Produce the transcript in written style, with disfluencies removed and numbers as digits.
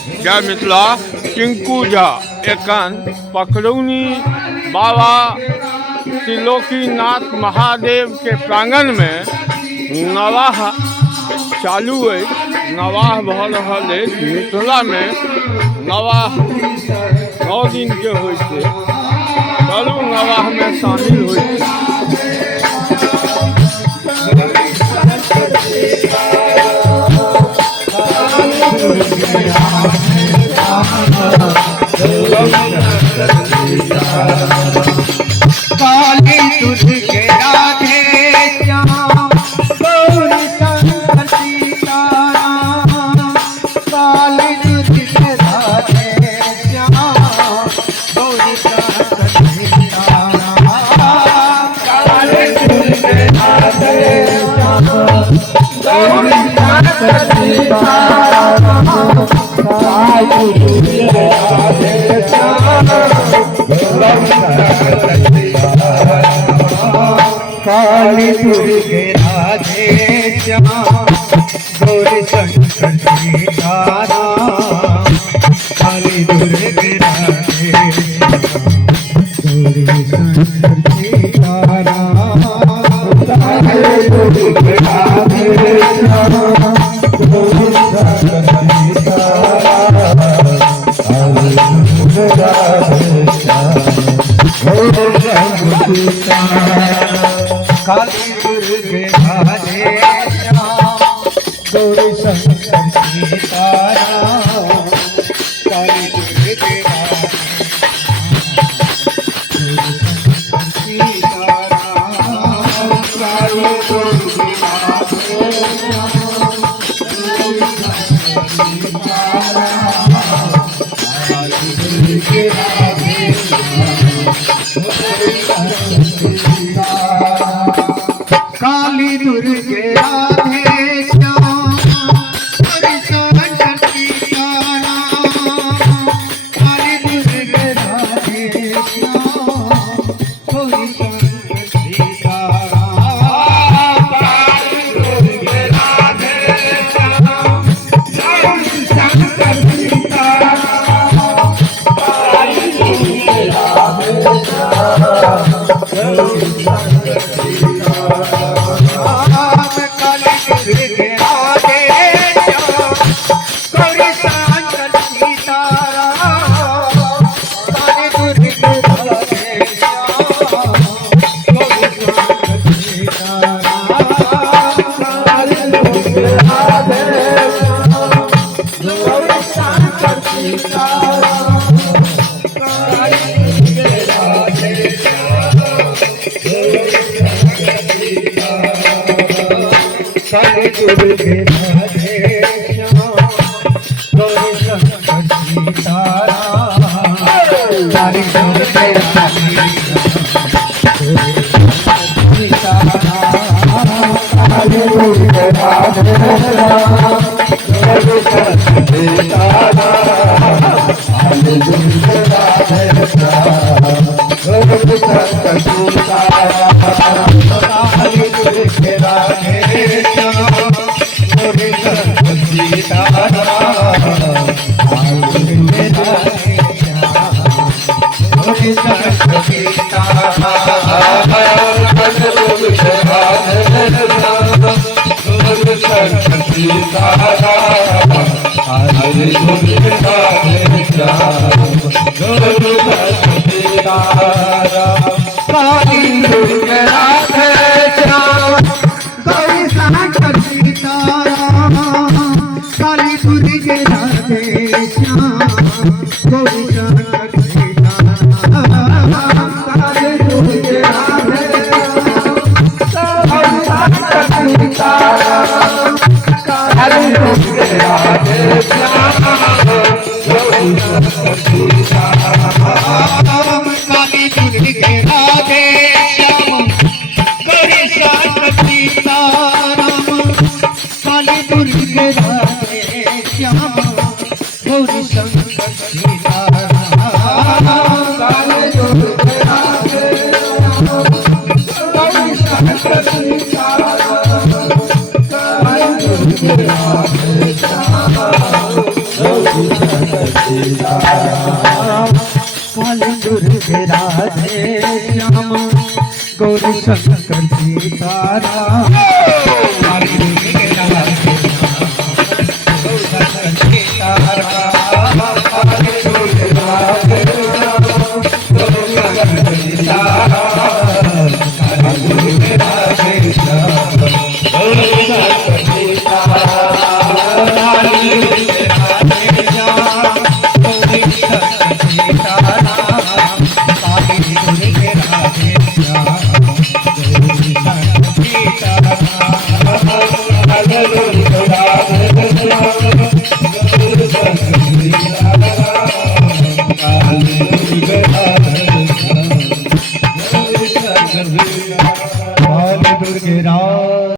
जय मिथिला। टिंकू झा एखन पखरौनी बाबा त्रिलोकीनाथ महादेव के प्रांगण में नवाह चालू है। नवाह भ रहल है। मिथिला में नवाह 9 दिन के होइ छै। चलू नवाह में शामिल होइ छै। काली तुझके राधे श्याम गौर शंकर सीताराम। काली तुझके राधे श्याम गौर शंकर सीताराम। काली तुझके राधे श्याम गौर शंकर सीताराम। काली तुझके राधे श्याम काली दुर्गे राधे श्याम गौरी शंकर सीताराम। काली दुर्गे राधे श्याम गौरी शंकर सीताराम। काली दुर्गे राधे श्याम गौरी शंकर सीताराम। काली दुर्गे राधे श्याम काली दुर्गे राधे श्याम गौरी शंकर सीताराम। काली दुर्गे राधे सीताराम। काली दुर्गे राधे काली दुर्गे राधे श्याम गौरी शंकर सीताराम। काली दुर्गे राधे श्याम गौरी शंकर सीताराम। काली दुर्गे राधे श्याम गौरी शंकर सीताराम। काली दुर्गे राधे श्याम गौरी शंकर काली दुर्गे राधे श्याम गौरी शंकर सीताराम। काली दुर्गे राधे सीताराम। काली दुर्गे राधे श्याम गौरी शंकर सीताराम। काली दुर्गे राधे श्याम गौरी शंकर सीताराम। काली दुर्गे राधे गौरी शंकर सीताराम। काली दुर्गे राधे श्याम गौरी शंकर सीताराम। काली दुर्गे राधे श्याम गौरी शंकर सीताराम। काली दुर्गे राधे श्याम गौरी शंकर सीताराम। काली दुर्गे राधे श्याम गौरी शंकर सीताराम। काली दुर्गे राधे श्याम गौरी शंकर सीताराम। काली दुर्गे राधे सीताराम। काली दुर्गे राधे श्याम गौरी शंकर सीताराम। काली दुर्गे राधे श्याम गौरी शंकर सीताराम। काली दुर्गे राधे श्याम गौरी शंकर सीताराम। काली दुर्गे राधे गौरी शंकर सीताराम। काली दुर्गे राधे श्याम गौरी सीताराम काली दुर्गे राधे श्याम गौरी शंकर सीताराम